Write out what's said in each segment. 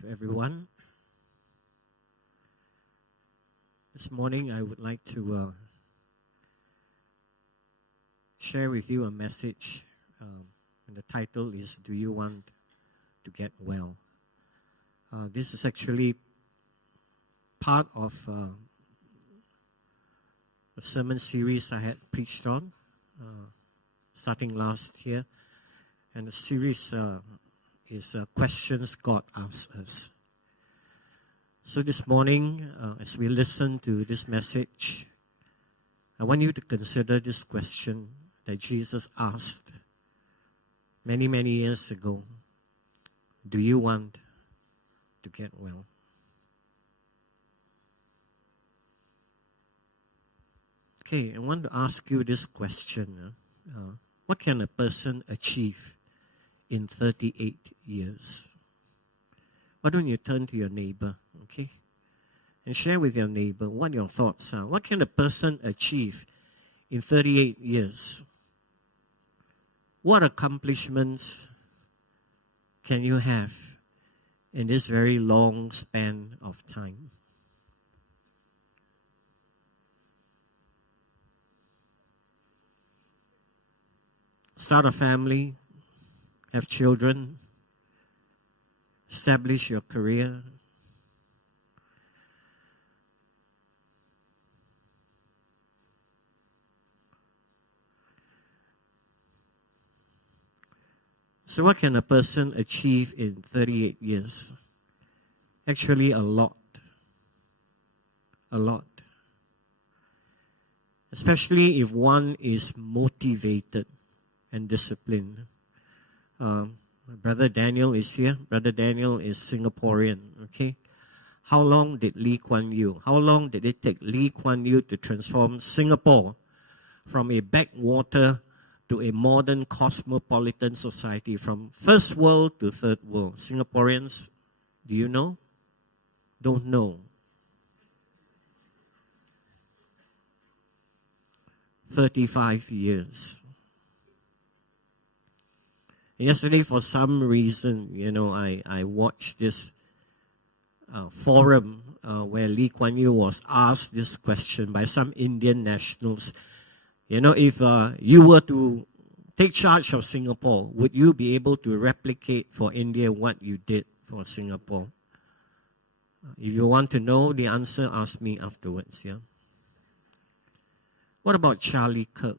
to everyone. This morning I would like to share with you a message, and the title is, Do You Want to Get Well? This is actually part of a sermon series I had preached on starting last year, and the series is questions God asks us. So this morning, as we listen to this message, I want you to consider this question that Jesus asked many, many years ago. Do you want to get well? Okay, I want to ask you this question. What can a person achieve in 38 years? Why don't you turn to your neighbor, okay? And share with your neighbor what your thoughts are. What can a person achieve in 38 years? What accomplishments can you have in this very long span of time? Start a family, have children, establish your career. So what can a person achieve in 38 years? Actually, a lot. A lot. Especially if one is motivated and disciplined. Brother Daniel is here. Brother Daniel is Singaporean, okay? How long did how long did it take Lee Kuan Yew to transform Singapore from a backwater to a modern cosmopolitan society, from first world to third world? Singaporeans, do you know? Don't know. 35 years. Yesterday, for some reason, I watched this forum where Lee Kuan Yew was asked this question by some Indian nationals. If you were to take charge of Singapore, would you be able to replicate for India what you did for Singapore? If you want to know the answer, ask me afterwards, yeah? What about Charlie Kirk?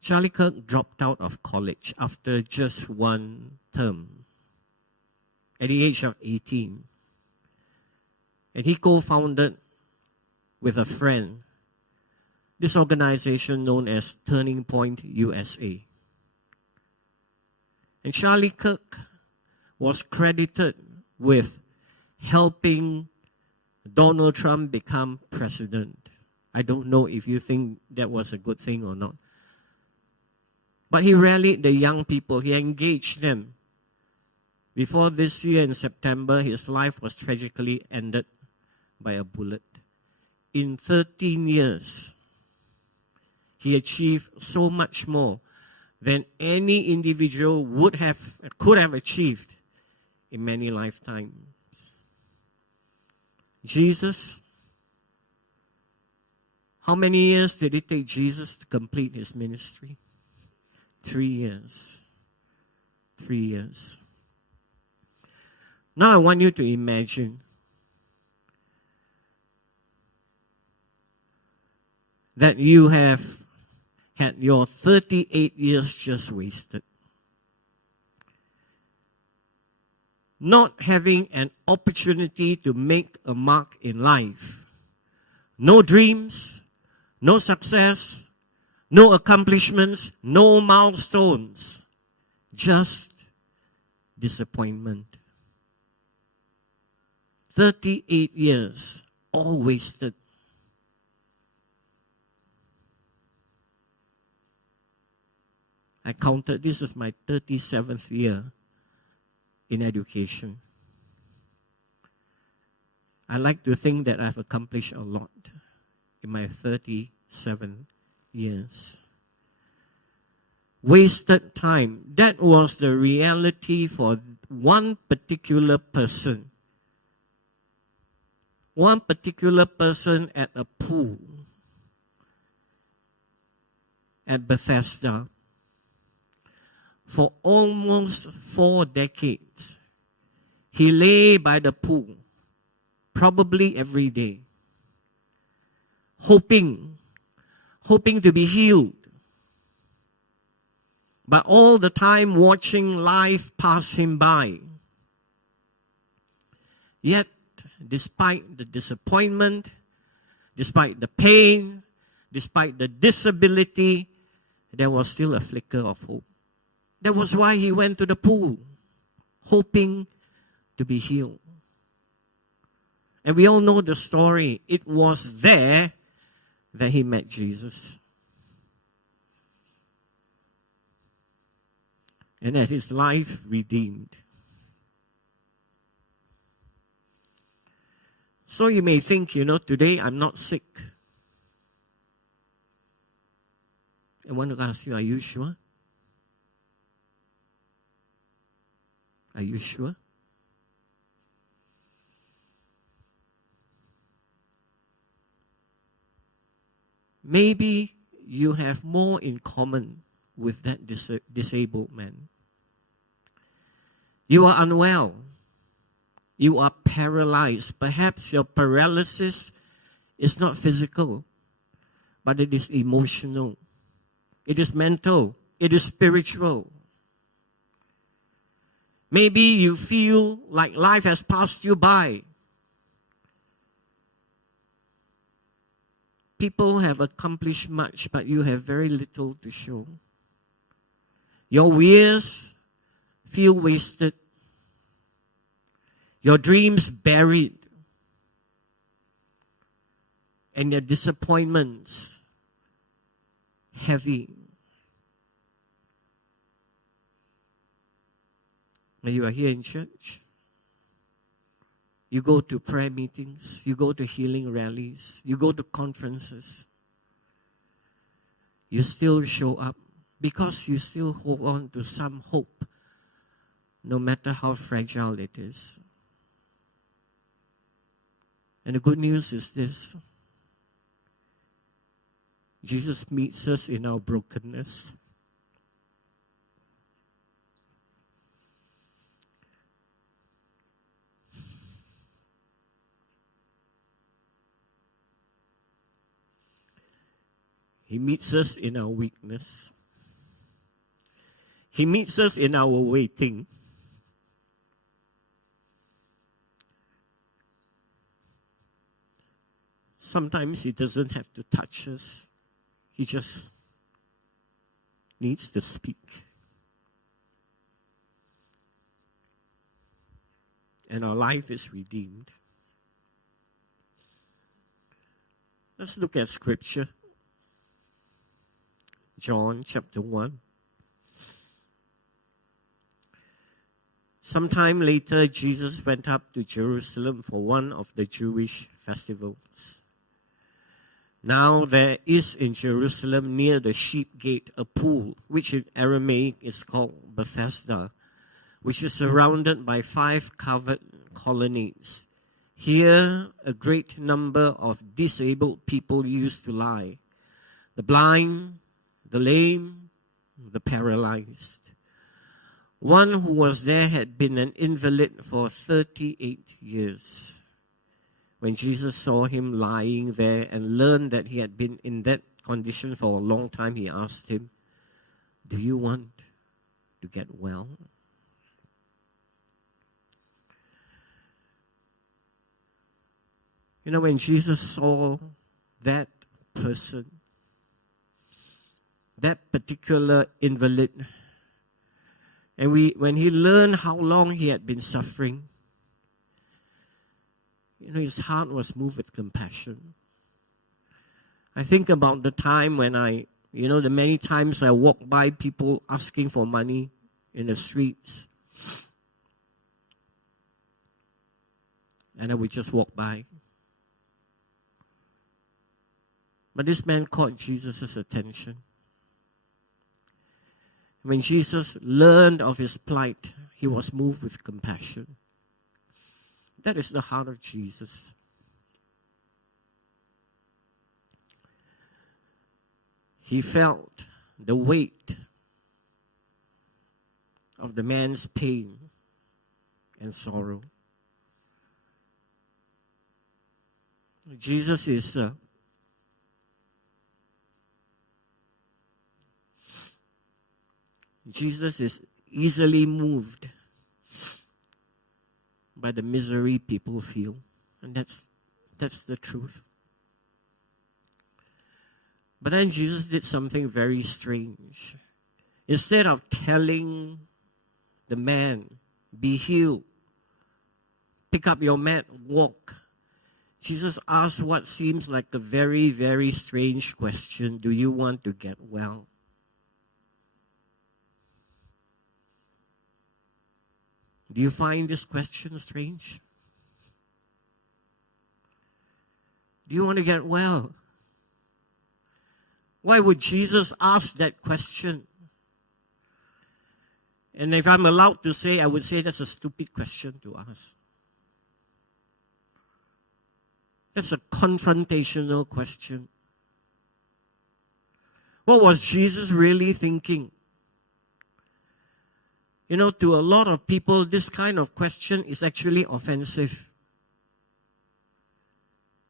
Charlie Kirk dropped out of college after just one term at the age of 18. And he co-founded with a friend this organization known as Turning Point USA. And Charlie Kirk was credited with helping Donald Trump become president. I don't know if you think that was a good thing or not. But he rallied the young people. He engaged them. Before this year in September, his life was tragically ended by a bullet. In 13 years, he achieved so much more than any individual could have achieved in many lifetimes. Jesus, how many years did it take Jesus to complete his ministry? 3 years. 3 years. Now I want you to imagine that you have had your 38 years just wasted. Not having an opportunity to make a mark in life. No dreams, no success, no accomplishments, no milestones, just disappointment. 38 years, all wasted. I counted, this is my 37th year in education. I like to think that I've accomplished a lot in my 37 years. Wasted time. That was the reality for one particular person at a pool at Bethesda for almost 4 decades. He lay by the pool, probably every day, hoping to be healed, but all the time watching life pass him by. Yet, despite the disappointment, despite the pain, despite the disability, there was still a flicker of hope. That was why he went to the pool, hoping to be healed. And we all know the story. It was there that he met Jesus. And had his life redeemed. So you may think, today I'm not sick. I want to ask you, are you sure? Are you sure? Maybe you have more in common with that disabled man. You are unwell. You are paralyzed. Perhaps your paralysis is not physical, but it is emotional. It is mental. It is spiritual. Maybe you feel like life has passed you by. People have accomplished much, but you have very little to show. Your years feel wasted. Your dreams buried. And your disappointments heavy. When you are here in church, you go to prayer meetings, you go to healing rallies, you go to conferences. You still show up because you still hold on to some hope, no matter how fragile it is. And the good news is this: Jesus meets us in our brokenness. He meets us in our weakness. He meets us in our waiting. Sometimes He doesn't have to touch us. He just needs to speak. And our life is redeemed. Let's look at Scripture. John chapter 1. Sometime later, Jesus went up to Jerusalem for one of the Jewish festivals. Now there is in Jerusalem near the sheep gate a pool, which in Aramaic is called Bethesda, which is surrounded by 5 covered colonnades. Here a great number of disabled people used to lie: the blind, the lame, the paralyzed. One who was there had been an invalid for 38 years. When Jesus saw him lying there and learned that he had been in that condition for a long time, he asked him, "Do you want to get well?" When Jesus saw that person, that particular invalid, and when he learned how long he had been suffering, his heart was moved with compassion. I think about the time when the many times I walk by people asking for money in the streets, and I would just walk by. But this man caught Jesus' attention. When Jesus learned of his plight, he was moved with compassion. That is the heart of Jesus. He felt the weight of the man's pain and sorrow. Jesus is easily moved by the misery people feel. And that's the truth. But then Jesus did something very strange. Instead of telling the man, be healed, pick up your mat, walk, Jesus asked what seems like a very, very strange question. Do you want to get well? Do you find this question strange? Do you want to get well? Why would Jesus ask that question? And if I'm allowed to say, I would say that's a stupid question to ask. That's a confrontational question. What was Jesus really thinking? You know, to a lot of people, this kind of question is actually offensive.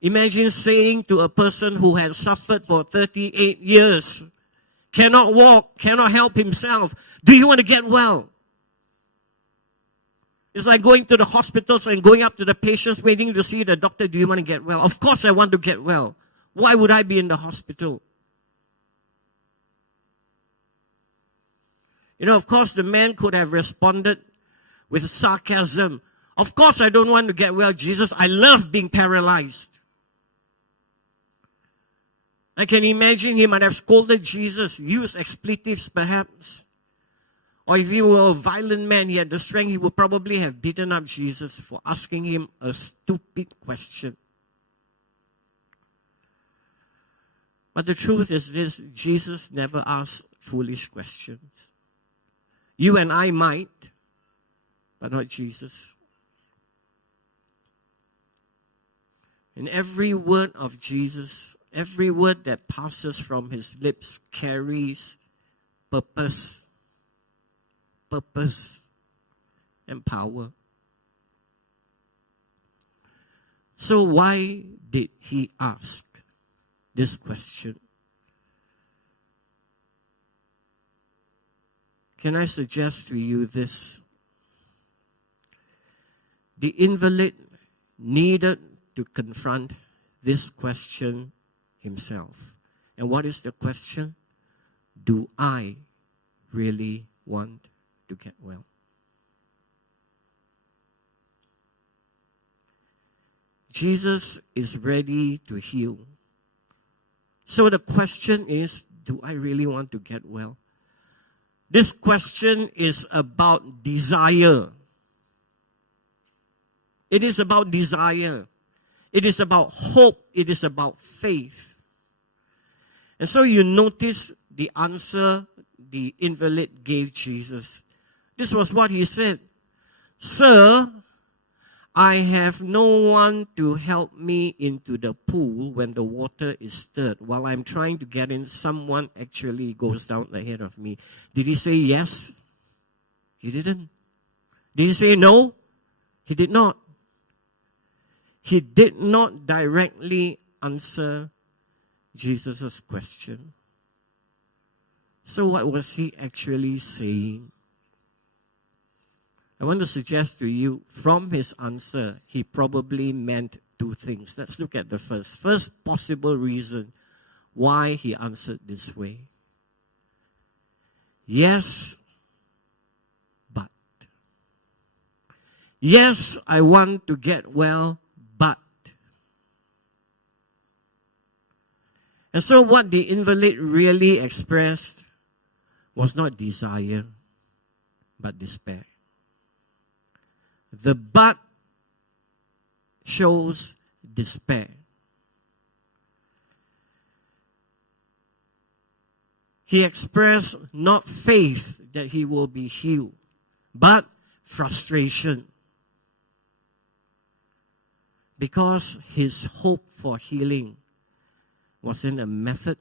Imagine saying to a person who has suffered for 38 years, cannot walk, cannot help himself, do you want to get well? It's like going to the hospitals and going up to the patients waiting to see the doctor, do you want to get well? Of course I want to get well. Why would I be in the hospital? You know, of course the man could have responded with sarcasm. Of course I don't want to get well, Jesus. I love being paralyzed. I can imagine he might have scolded Jesus, used expletives perhaps. Or if he were a violent man, he had the strength, he would probably have beaten up Jesus for asking him a stupid question. But the truth is this, Jesus never asked foolish questions. You and I might, but not Jesus. And every word of Jesus, every word that passes from his lips carries purpose and power. So why did he ask this question? Can I suggest to you this? The invalid needed to confront this question himself. And what is the question? Do I really want to get well? Jesus is ready to heal. So the question is, do I really want to get well? This question is about desire. It is about desire. It is about hope. It is about faith. And so you notice the answer the invalid gave Jesus. This was what he said. Sir, I have no one to help me into the pool when the water is stirred. While I'm trying to get in, someone actually goes down ahead of me. Did he say yes? He didn't. Did he say no? He did not. He did not directly answer Jesus' question. So what was he actually saying? I want to suggest to you, from his answer, he probably meant two things. Let's look at the first possible reason why he answered this way. Yes, but. Yes, I want to get well, but. And so what the invalid really expressed was not desire, but despair. The but shows despair. He expressed not faith that he will be healed, but frustration. Because his hope for healing was in a method,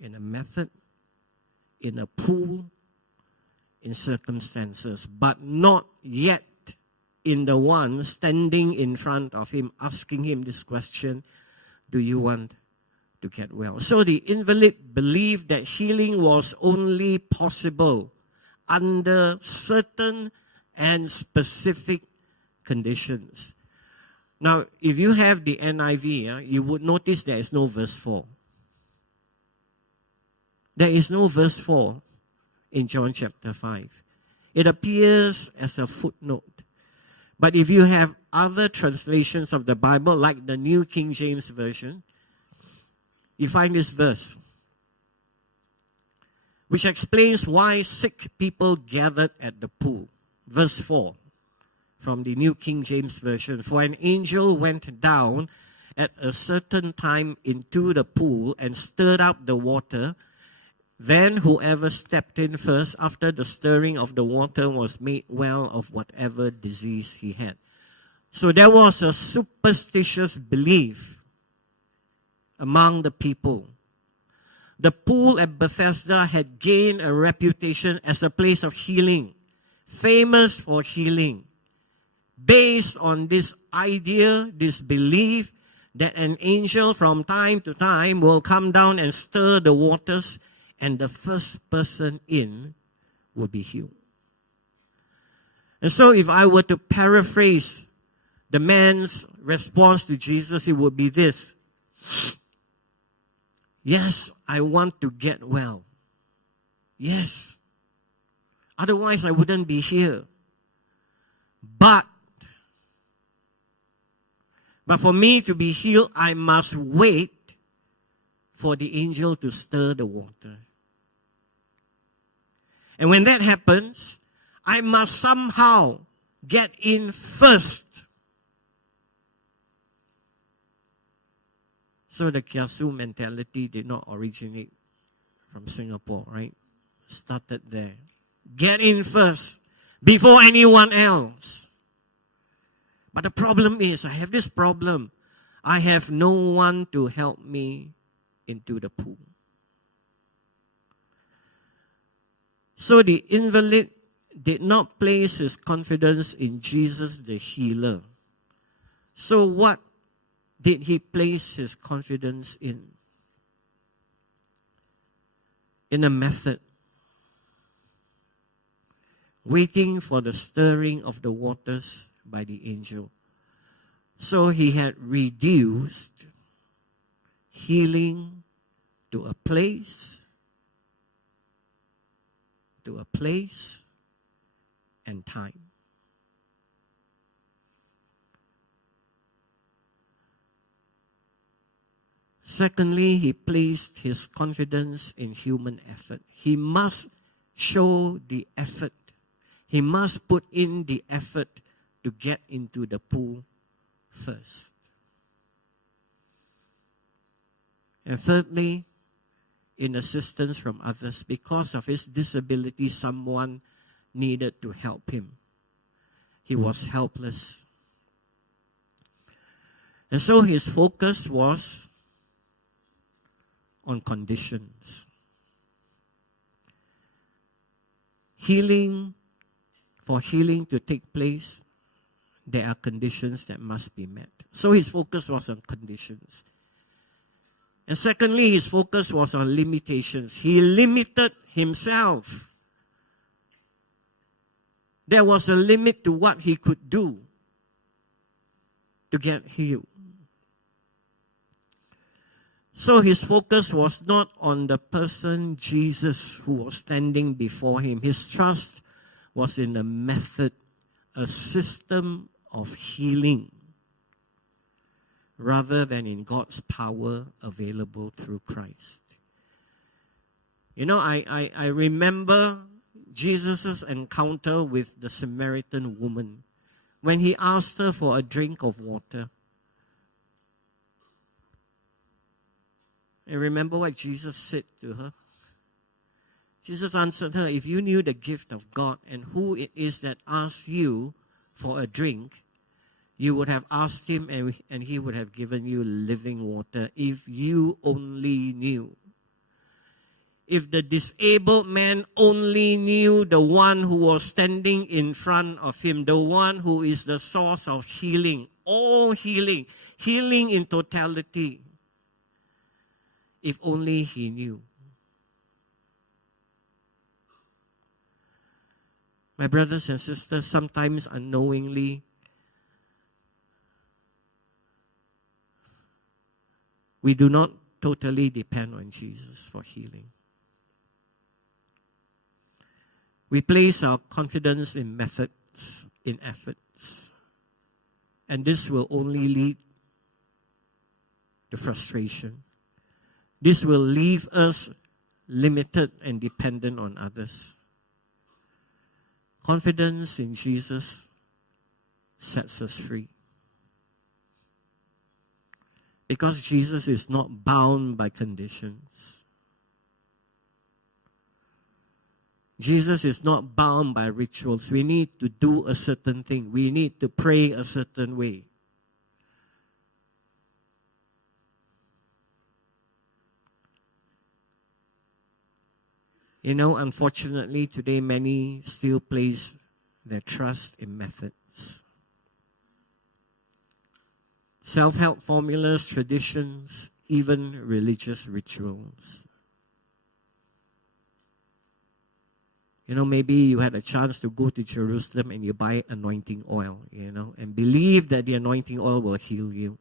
in a pool, in circumstances, but not yet in the one standing in front of him, asking him this question, do you want to get well? So the invalid believed that healing was only possible under certain and specific conditions. Now, if you have the NIV, you would notice there is no verse 4. There is no verse 4 in John chapter 5. It appears as a footnote. But if you have other translations of the Bible, like the New King James Version, you find this verse, which explains why sick people gathered at the pool. Verse 4 from the New King James Version. For an angel went down at a certain time into the pool and stirred up the water. Then whoever stepped in first after the stirring of the water was made well of whatever disease he had. So there was a superstitious belief among the people. The pool at Bethesda had gained a reputation as a place of healing, famous for healing, based on this idea, this belief that an angel from time to time will come down and stir the waters, and the first person in will be healed. And so if I were to paraphrase the man's response to Jesus, it would be this. Yes, I want to get well. Yes. Otherwise, I wouldn't be here. But for me to be healed, I must wait for the angel to stir the water. And when that happens, I must somehow get in first. So the kiasu mentality did not originate from Singapore, right? Started there. Get in first before anyone else. But the problem is, I have this problem. I have no one to help me into the pool. So the invalid did not place his confidence in Jesus the healer. So what did he place his confidence in? In a method. Waiting for the stirring of the waters by the angel. So he had reduced healing to a place and time. Secondly, he placed his confidence in human effort. He must show the effort. He must put in the effort to get into the pool first. And thirdly, in assistance from others, because of his disability, someone needed to help him. He was helpless. And so his focus was on conditions. For healing to take place, there are conditions that must be met. So his focus was on conditions. And secondly, his focus was on limitations. He limited himself. There was a limit to what he could do to get healed. So his focus was not on the person Jesus who was standing before him. His trust was in a method, a system of healing, rather than in God's power available through Christ. You know, I remember Jesus' encounter with the Samaritan woman when he asked her for a drink of water. And remember what Jesus said to her? Jesus answered her, if you knew the gift of God and who it is that asks you for a drink, you would have asked him and he would have given you living water. If you only knew. If the disabled man only knew the one who was standing in front of him, the one who is the source of healing, all healing, healing in totality. If only he knew. My brothers and sisters, sometimes unknowingly, we do not totally depend on Jesus for healing. We place our confidence in methods, in efforts, and this will only lead to frustration. This will leave us limited and dependent on others. Confidence in Jesus sets us free. Because Jesus is not bound by conditions. Jesus is not bound by rituals. We need to do a certain thing. We need to pray a certain way. You know, unfortunately, today many still place their trust in methods. Self-help formulas, traditions, even religious rituals. You know, maybe you had a chance to go to Jerusalem and you buy anointing oil, you know, and believe that the anointing oil will heal you.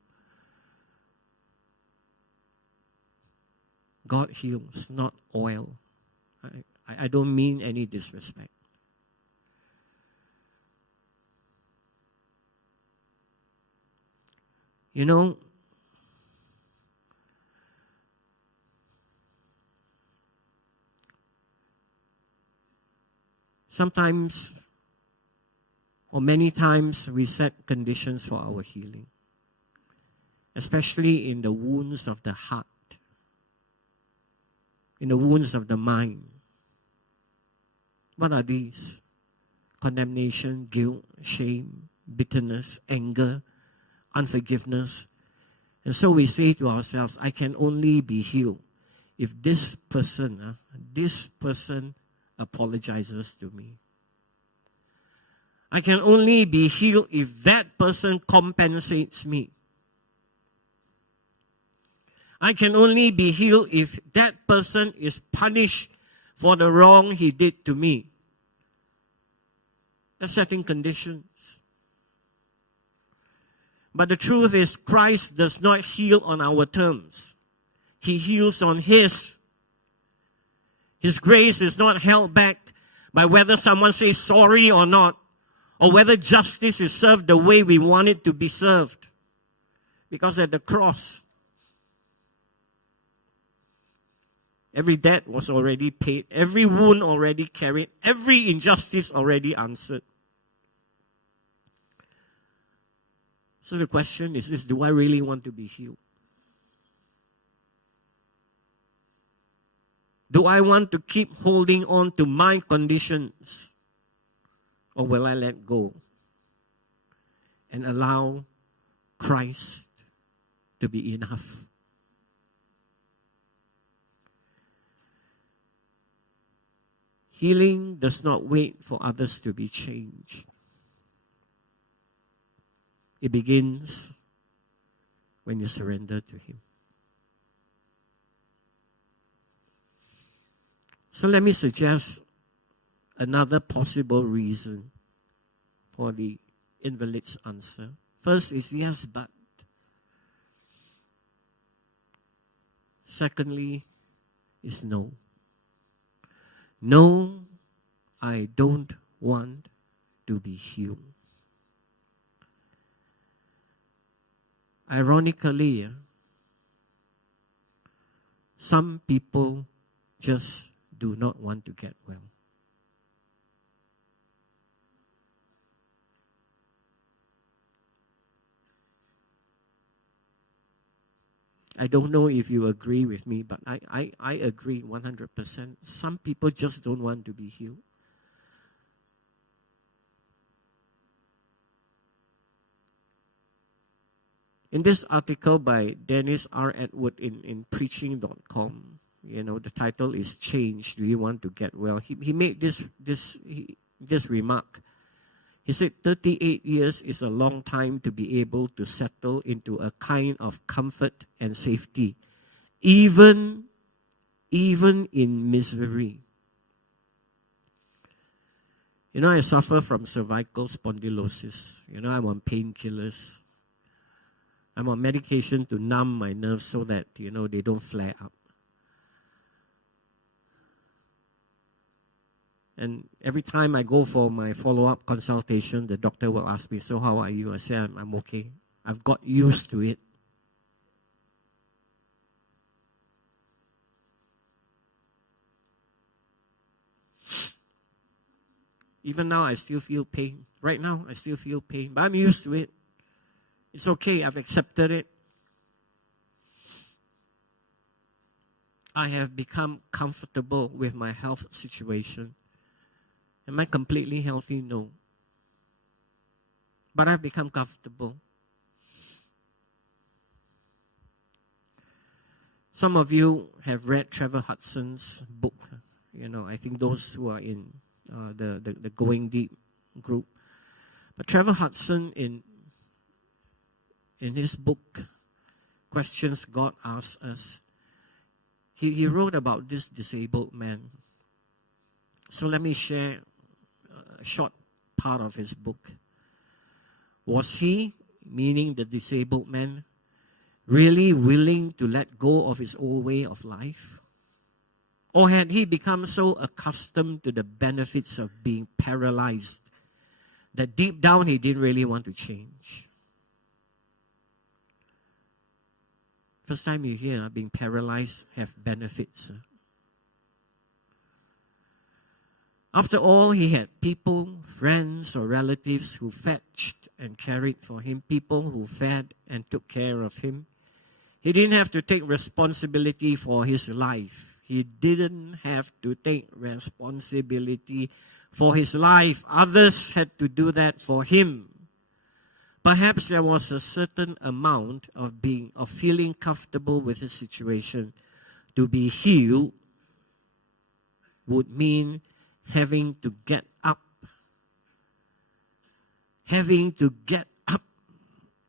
God heals, not oil. I don't mean any disrespect. You know, sometimes or many times we set conditions for our healing, especially in the wounds of the heart, in the wounds of the mind. What are these? Condemnation, guilt, shame, bitterness, anger, unforgiveness. And so we say to ourselves, I can only be healed if this person apologizes to me. I can only be healed if that person compensates me. I can only be healed if that person is punished for the wrong he did to me. That's setting conditions. But the truth is, Christ does not heal on our terms. He heals on His. His grace is not held back by whether someone says sorry or not, or whether justice is served the way we want it to be served. Because at the cross, every debt was already paid, every wound already carried, every injustice already answered. So the question is this, do I really want to be healed? Do I want to keep holding on to my conditions? Or will I let go and allow Christ to be enough? Healing does not wait for others to be changed. It begins when you surrender to Him. So let me suggest another possible reason for the invalid's answer. First is yes, but. Secondly is no. No, I don't want to be healed. Ironically, some people just do not want to get well. I don't know if you agree with me, but I agree 100%. Some people just don't want to be healed. In this article by Dennis R. Edward in preaching.com, the title is Change, Do You Want to Get Well? He made this remark. He said, 38 years is a long time to be able to settle into a kind of comfort and safety, even in misery. I suffer from cervical spondylosis. I'm on painkillers. I'm on medication to numb my nerves so that, they don't flare up. And every time I go for my follow-up consultation, the doctor will ask me, so how are you? I say, I'm okay. I've got used to it. Even now, I still feel pain. Right now, I still feel pain, but I'm used to it. It's okay. I've accepted it. I have become comfortable with my health situation. Am I completely healthy? No. But I've become comfortable. Some of you have read Trevor Hudson's book. I think those who are in the Going Deep group. But Trevor Hudson, in his book, Questions God Asks Us, he wrote about this disabled man. So let me share a short part of his book. Was he, meaning the disabled man, really willing to let go of his old way of life? Or had he become so accustomed to the benefits of being paralyzed that deep down he didn't really want to change? First time you hear being paralyzed have benefits. After all, he had people, friends or relatives who fetched and carried for him, people who fed and took care of him. He didn't have to take responsibility for his life. He didn't have to take responsibility for his life. Others had to do that for him. Perhaps there was a certain amount of feeling comfortable with his situation. To be healed would mean having to get up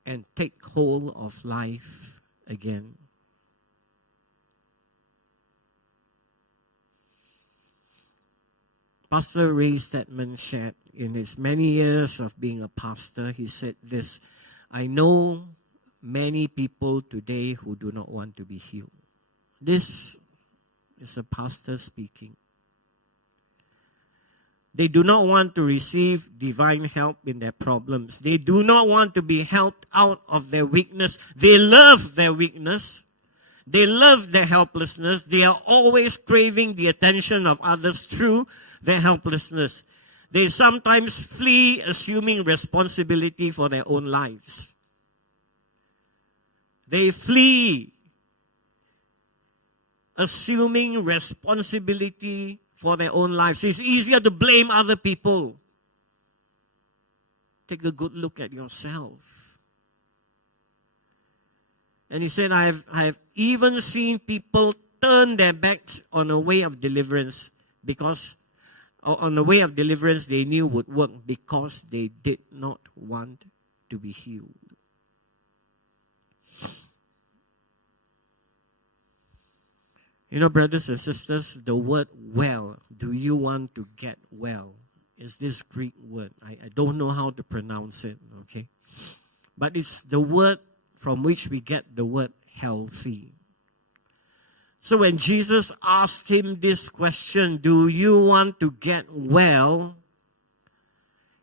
and take hold of life again. Pastor Ray Stedman shared in his many years of being a pastor, he said this, I know many people today who do not want to be healed. This is a pastor speaking. They do not want to receive divine help in their problems. They do not want to be helped out of their weakness. They love their weakness. They love their helplessness. They are always craving the attention of others through their helplessness. They sometimes flee assuming responsibility for their own lives. They flee assuming responsibility for their own lives. It's easier to blame other people. Take a good look at yourself. And he said, I have even seen people turn their backs on a way of deliverance they knew would work because they did not want to be healed. Brothers and sisters, the word well, do you want to get well, is this Greek word. I don't know how to pronounce it, okay? But it's the word from which we get the word healthy. So when Jesus asked him this question, do you want to get well?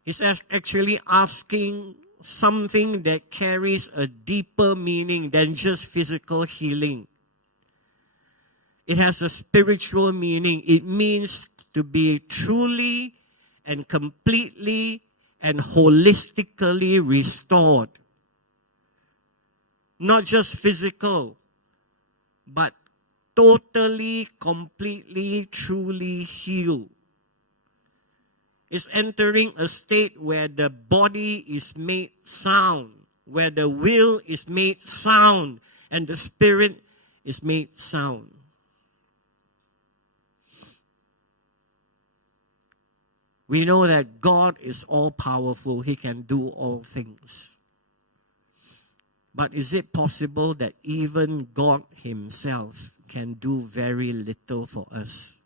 He's actually asking something that carries a deeper meaning than just physical healing. It has a spiritual meaning. It means to be truly and completely and holistically restored. Not just physical, but totally, completely, truly healed. It's entering a state where the body is made sound, where the will is made sound, and the spirit is made sound. We know that God is all-powerful. He can do all things. But is it possible that even God Himself can do very little for us?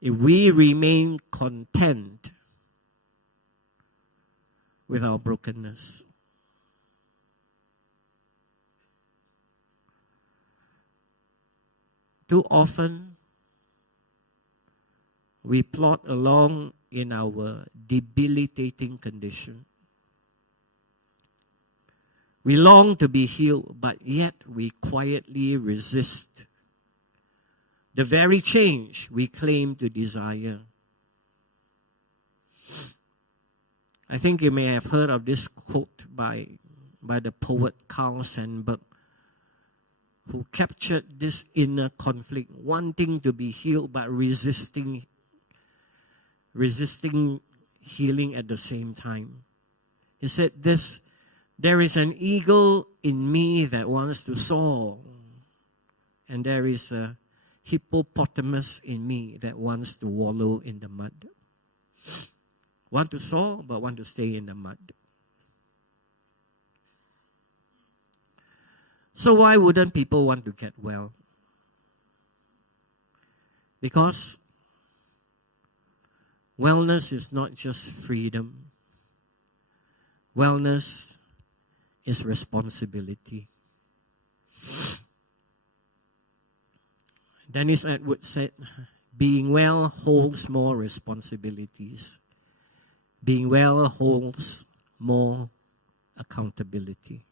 If we remain content with our brokenness. Too often, we plod along in our debilitating condition. We long to be healed, but yet we quietly resist the very change we claim to desire. I think you may have heard of this quote by the poet Carl Sandburg, who captured this inner conflict, wanting to be healed but resisting healing at the same time. He said this: there is an eagle in me that wants to soar, and there is a hippopotamus in me that wants to wallow in the mud. Want to soar, but want to stay in the mud. So why wouldn't people want to get well? Because wellness is not just freedom. Wellness is responsibility. Dennis Edwards said, being well holds more responsibilities. Being well holds more accountability.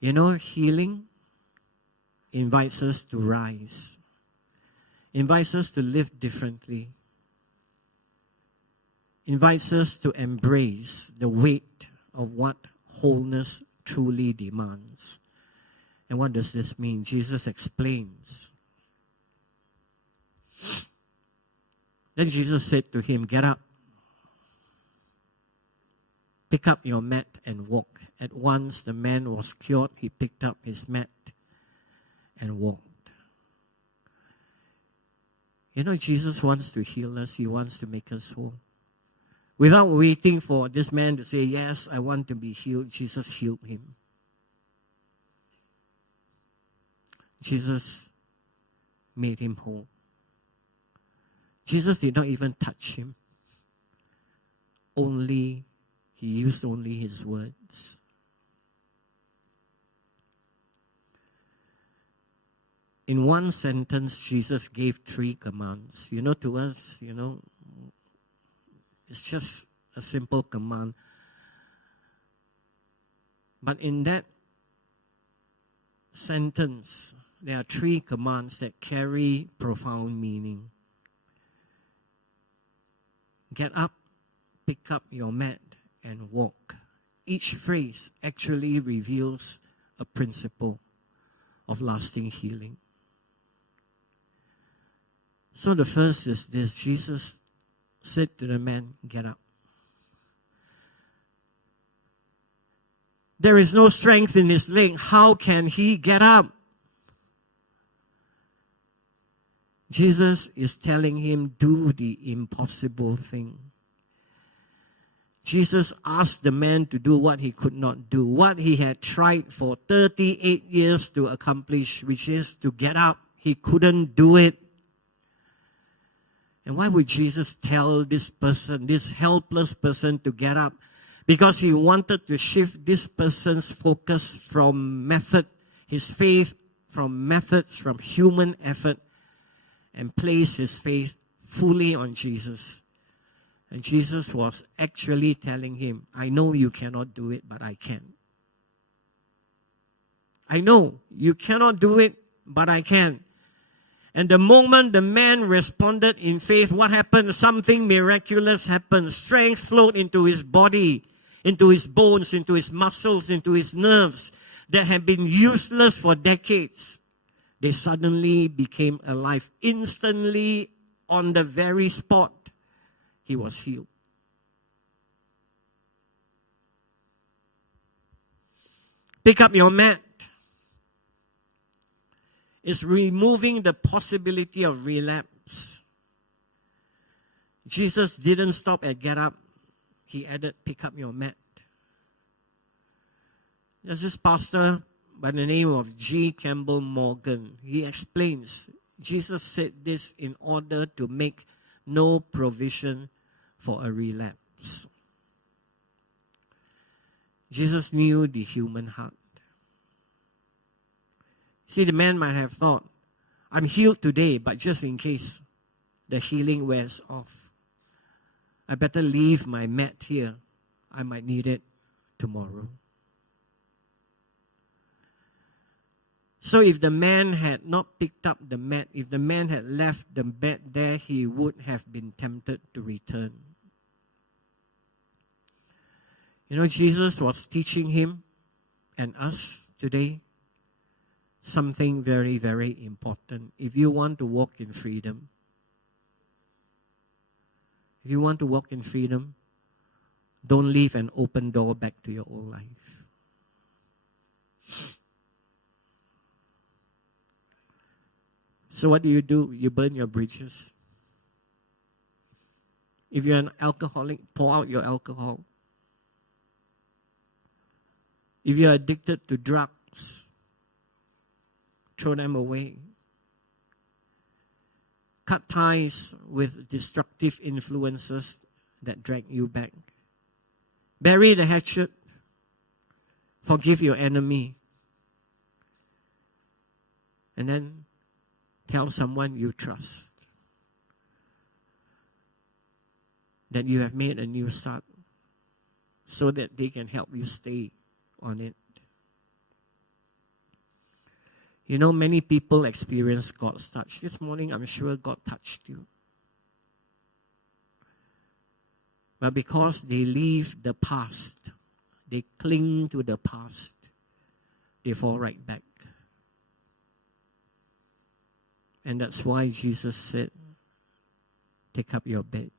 You know, healing invites us to rise, invites us to live differently, invites us to embrace the weight of what wholeness truly demands. And what does this mean? Jesus explains. Then Jesus said to him, get up, pick up your mat and walk. At once the man was cured. He picked up his mat and walked. You know, Jesus wants to heal us. He wants to make us whole. Without waiting for this man to say, yes, I want to be healed, Jesus healed him. Jesus made him whole. Jesus did not even touch him. He used only his words. In one sentence, Jesus gave 3 commands. You know, to us, it's just a simple command. But in that sentence, there are 3 commands that carry profound meaning. Get up, pick up your mat, and walk. Each phrase actually reveals a principle of lasting healing. So the first is this: Jesus said to the man, get up. There is no strength in his leg. How can he get up? Jesus is telling him, do the impossible thing. Jesus asked the man to do what he could not do, what he had tried for 38 years to accomplish, which is to get up. He couldn't do it. And why would Jesus tell this person, this helpless person, to get up? Because he wanted to shift this person's focus from method, his faith from methods, from human effort, and place his faith fully on Jesus. And Jesus was actually telling him, I know you cannot do it, but I can. I know you cannot do it, but I can. And the moment the man responded in faith, what happened? Something miraculous happened. Strength flowed into his body. into his bones, into his muscles, into his nerves that had been useless for decades. They suddenly became alive. Instantly, on the very spot, he was healed. Pick up your mat. It's removing the possibility of relapse. Jesus didn't stop at get up. He added, pick up your mat. There's this pastor by the name of G. Campbell Morgan. He explains, Jesus said this in order to make no provision for a relapse. Jesus knew the human heart. See, the man might have thought, I'm healed today, but just in case the healing wears off, I better leave my mat here. I might need it tomorrow. So if the man had not picked up the mat, if the man had left the mat there, he would have been tempted to return. You know, Jesus was teaching him and us today something very, very important. If you want to walk in freedom, don't leave an open door back to your old life. So what do? You burn your bridges. If you're an alcoholic, pour out your alcohol. If you're addicted to drugs, throw them away. Cut ties with destructive influences that drag you back. Bury the hatchet. Forgive your enemy. And then tell someone you trust that you have made a new start so that they can help you stay on it. You know, many people experience God's touch. This morning, I'm sure God touched you. But because they leave the past, they cling to the past, they fall right back. And that's why Jesus said, take up your bed.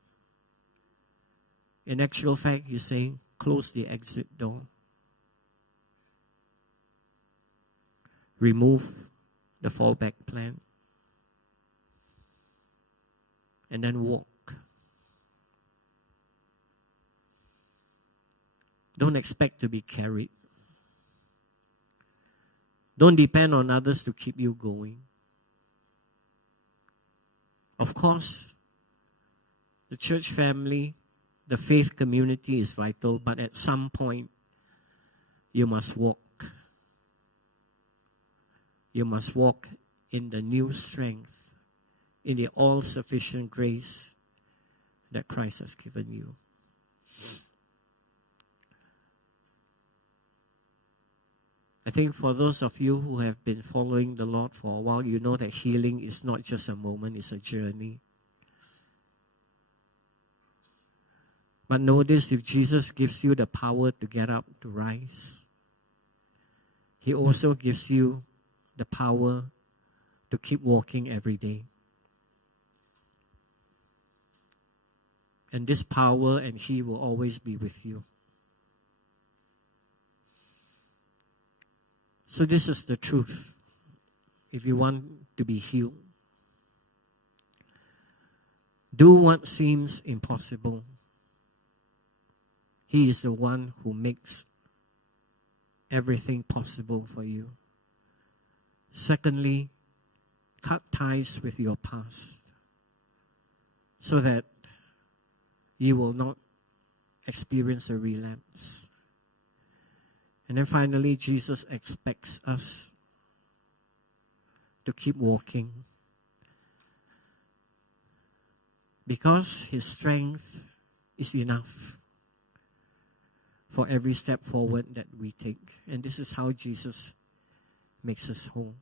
In actual fact, he's saying, close the exit door. Remove the fallback plan. And then walk. Don't expect to be carried. Don't depend on others to keep you going. Of course, the church family, the faith community is vital, but at some point, you must walk. You must walk in the new strength, in the all-sufficient grace that Christ has given you. I think for those of you who have been following the Lord for a while, you know that healing is not just a moment, it's a journey. But notice, if Jesus gives you the power to get up, to rise, He also gives you the power to keep walking every day. And this power and He will always be with you. So this is the truth. If you want to be healed, do what seems impossible. He is the one who makes everything possible for you. Secondly, cut ties with your past so that you will not experience a relapse. And then finally, Jesus expects us to keep walking because His strength is enough for every step forward that we take. And this is how Jesus makes us whole.